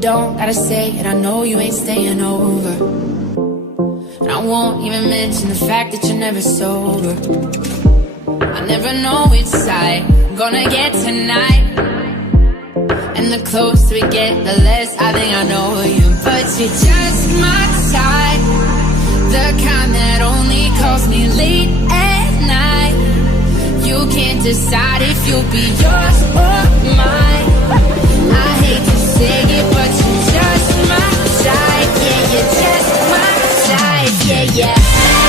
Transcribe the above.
don't gotta say it, I know you ain't staying over. And I won't even mention the fact that you're never sober. I never know which side I'm gonna get tonight. And the closer we get, the less I think I know you. But you're just my type, the kind that only calls me late at night. You can't decide if you'll be yours or mine. I hate to say it, but you're just my type. Yeah, you're just my type. Yeah, yeah.